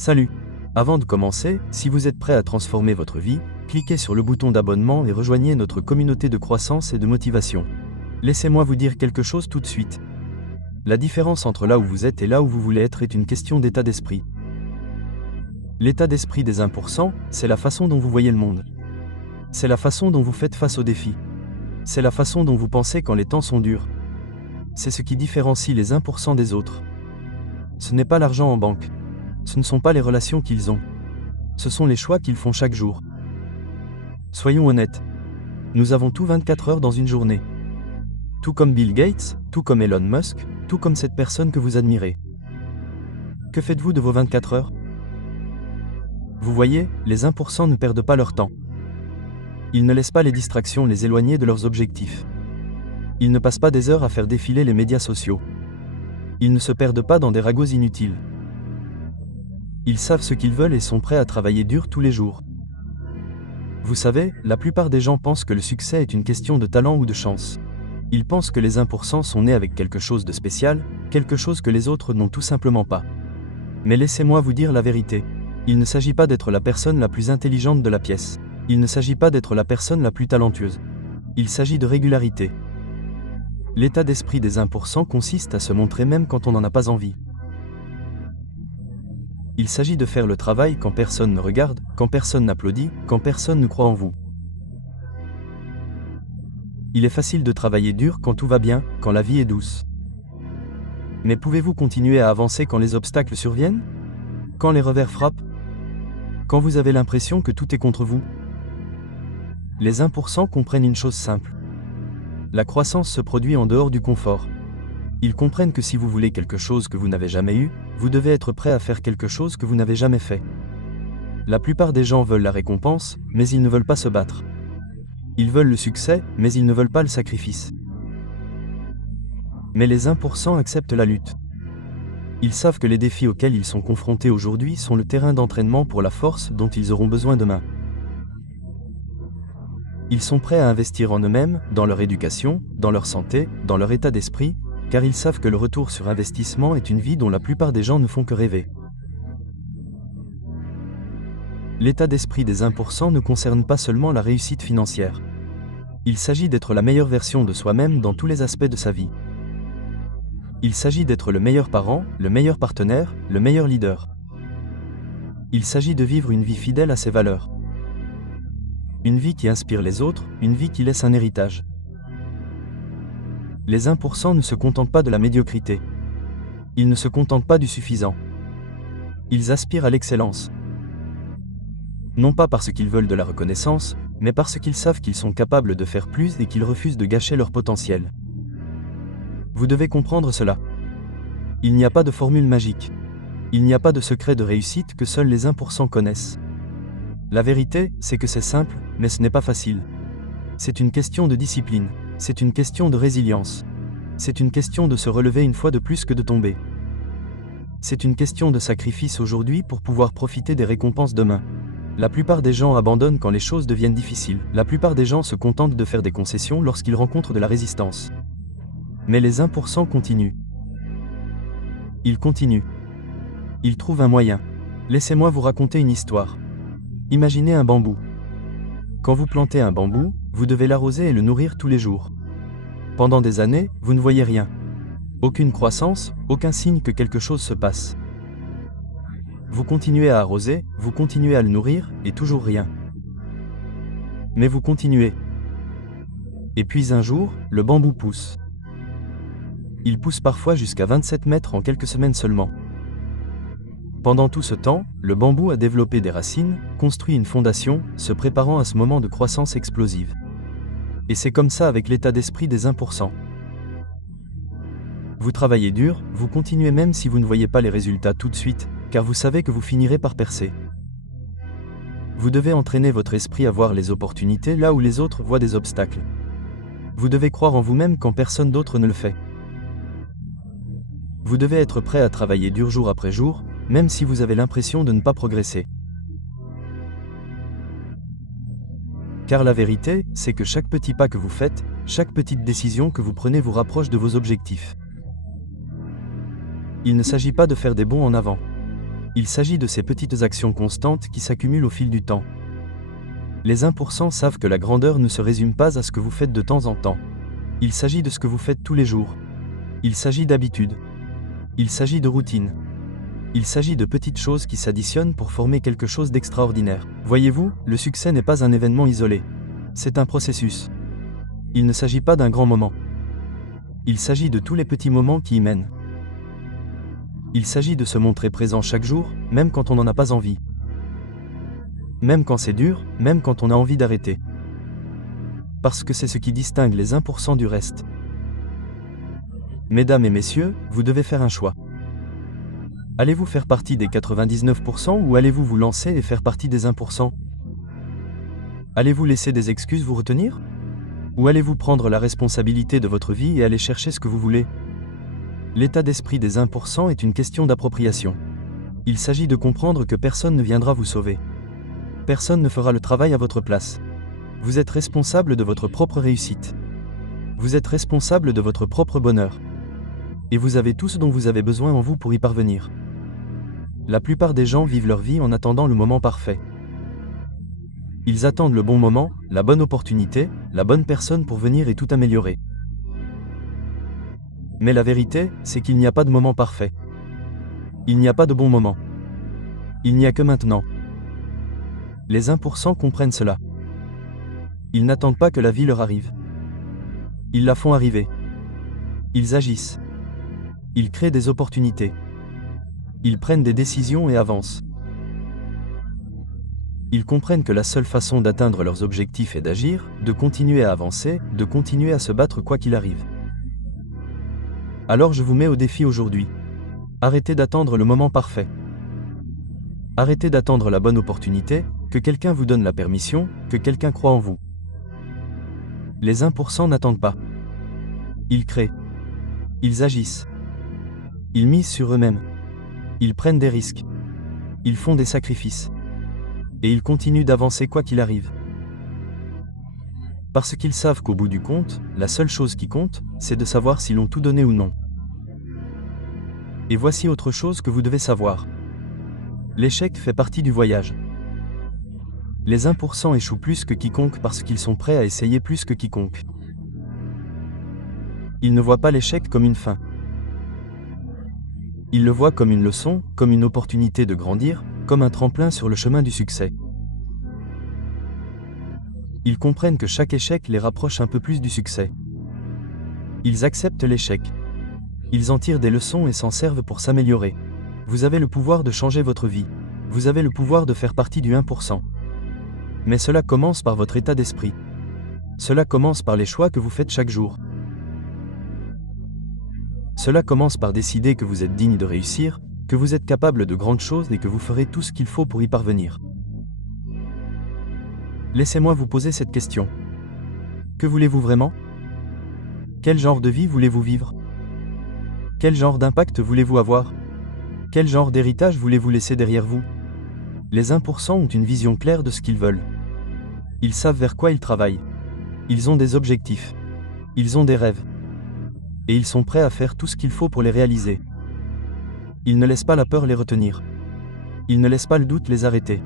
Salut! Avant de commencer, si vous êtes prêt à transformer votre vie, cliquez sur le bouton d'abonnement et rejoignez notre communauté de croissance et de motivation. Laissez-moi vous dire quelque chose tout de suite. La différence entre là où vous êtes et là où vous voulez être est une question d'état d'esprit. L'état d'esprit des 1%, c'est la façon dont vous voyez le monde. C'est la façon dont vous faites face aux défis. C'est la façon dont vous pensez quand les temps sont durs. C'est ce qui différencie les 1% des autres. Ce n'est pas l'argent en banque. Ce ne sont pas les relations qu'ils ont. Ce sont les choix qu'ils font chaque jour. Soyons honnêtes. Nous avons tous 24 heures dans une journée. Tout comme Bill Gates, tout comme Elon Musk, tout comme cette personne que vous admirez. Que faites-vous de vos 24 heures? Vous voyez, les 1% ne perdent pas leur temps. Ils ne laissent pas les distractions les éloigner de leurs objectifs. Ils ne passent pas des heures à faire défiler les médias sociaux. Ils ne se perdent pas dans des ragots inutiles. Ils savent ce qu'ils veulent et sont prêts à travailler dur tous les jours. Vous savez, la plupart des gens pensent que le succès est une question de talent ou de chance. Ils pensent que les 1% sont nés avec quelque chose de spécial, quelque chose que les autres n'ont tout simplement pas. Mais laissez-moi vous dire la vérité. Il ne s'agit pas d'être la personne la plus intelligente de la pièce. Il ne s'agit pas d'être la personne la plus talentueuse. Il s'agit de régularité. L'état d'esprit des 1% consiste à se montrer même quand on n'en a pas envie. Il s'agit de faire le travail quand personne ne regarde, quand personne n'applaudit, quand personne ne croit en vous. Il est facile de travailler dur quand tout va bien, quand la vie est douce. Mais pouvez-vous continuer à avancer quand les obstacles surviennent? Quand les revers frappent? Quand vous avez l'impression que tout est contre vous? Les 1% comprennent une chose simple. La croissance se produit en dehors du confort. Ils comprennent que si vous voulez quelque chose que vous n'avez jamais eu, vous devez être prêt à faire quelque chose que vous n'avez jamais fait. La plupart des gens veulent la récompense, mais ils ne veulent pas se battre. Ils veulent le succès, mais ils ne veulent pas le sacrifice. Mais les 1% acceptent la lutte. Ils savent que les défis auxquels ils sont confrontés aujourd'hui sont le terrain d'entraînement pour la force dont ils auront besoin demain. Ils sont prêts à investir en eux-mêmes, dans leur éducation, dans leur santé, dans leur état d'esprit, car ils savent que le retour sur investissement est une vie dont la plupart des gens ne font que rêver. L'état d'esprit des 1% ne concerne pas seulement la réussite financière. Il s'agit d'être la meilleure version de soi-même dans tous les aspects de sa vie. Il s'agit d'être le meilleur parent, le meilleur partenaire, le meilleur leader. Il s'agit de vivre une vie fidèle à ses valeurs. Une vie qui inspire les autres, une vie qui laisse un héritage. Les 1% ne se contentent pas de la médiocrité. Ils ne se contentent pas du suffisant. Ils aspirent à l'excellence. Non pas parce qu'ils veulent de la reconnaissance, mais parce qu'ils savent qu'ils sont capables de faire plus et qu'ils refusent de gâcher leur potentiel. Vous devez comprendre cela. Il n'y a pas de formule magique. Il n'y a pas de secret de réussite que seuls les 1% connaissent. La vérité, c'est que c'est simple, mais ce n'est pas facile. C'est une question de discipline. C'est une question de résilience. C'est une question de se relever une fois de plus que de tomber. C'est une question de sacrifice aujourd'hui pour pouvoir profiter des récompenses demain. La plupart des gens abandonnent quand les choses deviennent difficiles. La plupart des gens se contentent de faire des concessions lorsqu'ils rencontrent de la résistance. Mais les 1% continuent. Ils continuent. Ils trouvent un moyen. Laissez-moi vous raconter une histoire. Imaginez un bambou. Quand vous plantez un bambou, vous devez l'arroser et le nourrir tous les jours. Pendant des années, vous ne voyez rien. Aucune croissance, aucun signe que quelque chose se passe. Vous continuez à arroser, vous continuez à le nourrir, et toujours rien. Mais vous continuez. Et puis un jour, le bambou pousse. Il pousse parfois jusqu'à 27 mètres en quelques semaines seulement. Pendant tout ce temps, le bambou a développé des racines, construit une fondation, se préparant à ce moment de croissance explosive. Et c'est comme ça avec l'état d'esprit des 1%. Vous travaillez dur, vous continuez même si vous ne voyez pas les résultats tout de suite, car vous savez que vous finirez par percer. Vous devez entraîner votre esprit à voir les opportunités là où les autres voient des obstacles. Vous devez croire en vous-même quand personne d'autre ne le fait. Vous devez être prêt à travailler dur jour après jour, même si vous avez l'impression de ne pas progresser. Car la vérité, c'est que chaque petit pas que vous faites, chaque petite décision que vous prenez vous rapproche de vos objectifs. Il ne s'agit pas de faire des bonds en avant. Il s'agit de ces petites actions constantes qui s'accumulent au fil du temps. Les 1% savent que la grandeur ne se résume pas à ce que vous faites de temps en temps. Il s'agit de ce que vous faites tous les jours. Il s'agit d'habitude. Il s'agit de routine. Il s'agit de petites choses qui s'additionnent pour former quelque chose d'extraordinaire. Voyez-vous, le succès n'est pas un événement isolé. C'est un processus. Il ne s'agit pas d'un grand moment. Il s'agit de tous les petits moments qui y mènent. Il s'agit de se montrer présent chaque jour, même quand on n'en a pas envie. Même quand c'est dur, même quand on a envie d'arrêter. Parce que c'est ce qui distingue les 1% du reste. Mesdames et messieurs, vous devez faire un choix. Allez-vous faire partie des 99% ou allez-vous vous lancer et faire partie des 1%? Allez-vous laisser des excuses vous retenir? Ou allez-vous prendre la responsabilité de votre vie et aller chercher ce que vous voulez? L'état d'esprit des 1% est une question d'appropriation. Il s'agit de comprendre que personne ne viendra vous sauver. Personne ne fera le travail à votre place. Vous êtes responsable de votre propre réussite. Vous êtes responsable de votre propre bonheur. Et vous avez tout ce dont vous avez besoin en vous pour y parvenir. La plupart des gens vivent leur vie en attendant le moment parfait. Ils attendent le bon moment, la bonne opportunité, la bonne personne pour venir et tout améliorer. Mais la vérité, c'est qu'il n'y a pas de moment parfait. Il n'y a pas de bon moment. Il n'y a que maintenant. Les 1% comprennent cela. Ils n'attendent pas que la vie leur arrive. Ils la font arriver. Ils agissent. Ils créent des opportunités. Ils prennent des décisions et avancent. Ils comprennent que la seule façon d'atteindre leurs objectifs est d'agir, de continuer à avancer, de continuer à se battre quoi qu'il arrive. Alors je vous mets au défi aujourd'hui. Arrêtez d'attendre le moment parfait. Arrêtez d'attendre la bonne opportunité, que quelqu'un vous donne la permission, que quelqu'un croit en vous. Les 1% n'attendent pas. Ils créent. Ils agissent. Ils misent sur eux-mêmes. Ils prennent des risques. Ils font des sacrifices. Et ils continuent d'avancer quoi qu'il arrive. Parce qu'ils savent qu'au bout du compte, la seule chose qui compte, c'est de savoir s'ils ont tout donné ou non. Et voici autre chose que vous devez savoir. L'échec fait partie du voyage. Les 1% échouent plus que quiconque parce qu'ils sont prêts à essayer plus que quiconque. Ils ne voient pas l'échec comme une fin. Ils le voient comme une leçon, comme une opportunité de grandir, comme un tremplin sur le chemin du succès. Ils comprennent que chaque échec les rapproche un peu plus du succès. Ils acceptent l'échec. Ils en tirent des leçons et s'en servent pour s'améliorer. Vous avez le pouvoir de changer votre vie. Vous avez le pouvoir de faire partie du 1%. Mais cela commence par votre état d'esprit. Cela commence par les choix que vous faites chaque jour. Cela commence par décider que vous êtes digne de réussir, que vous êtes capable de grandes choses et que vous ferez tout ce qu'il faut pour y parvenir. Laissez-moi vous poser cette question. Que voulez-vous vraiment? Quel genre de vie voulez-vous vivre? Quel genre d'impact voulez-vous avoir? Quel genre d'héritage voulez-vous laisser derrière vous? Les 1% ont une vision claire de ce qu'ils veulent. Ils savent vers quoi ils travaillent. Ils ont des objectifs. Ils ont des rêves. Et ils sont prêts à faire tout ce qu'il faut pour les réaliser. Ils ne laissent pas la peur les retenir. Ils ne laissent pas le doute les arrêter.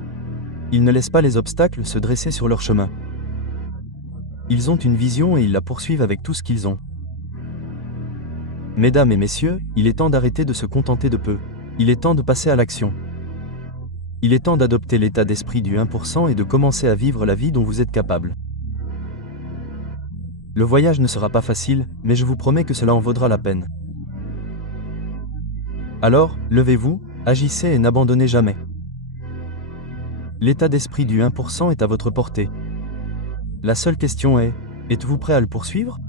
Ils ne laissent pas les obstacles se dresser sur leur chemin. Ils ont une vision et ils la poursuivent avec tout ce qu'ils ont. Mesdames et messieurs, il est temps d'arrêter de se contenter de peu. Il est temps de passer à l'action. Il est temps d'adopter l'état d'esprit du 1% et de commencer à vivre la vie dont vous êtes capable. Le voyage ne sera pas facile, mais je vous promets que cela en vaudra la peine. Alors, levez-vous, agissez et n'abandonnez jamais. L'état d'esprit du 1% est à votre portée. La seule question est, êtes-vous prêt à le poursuivre?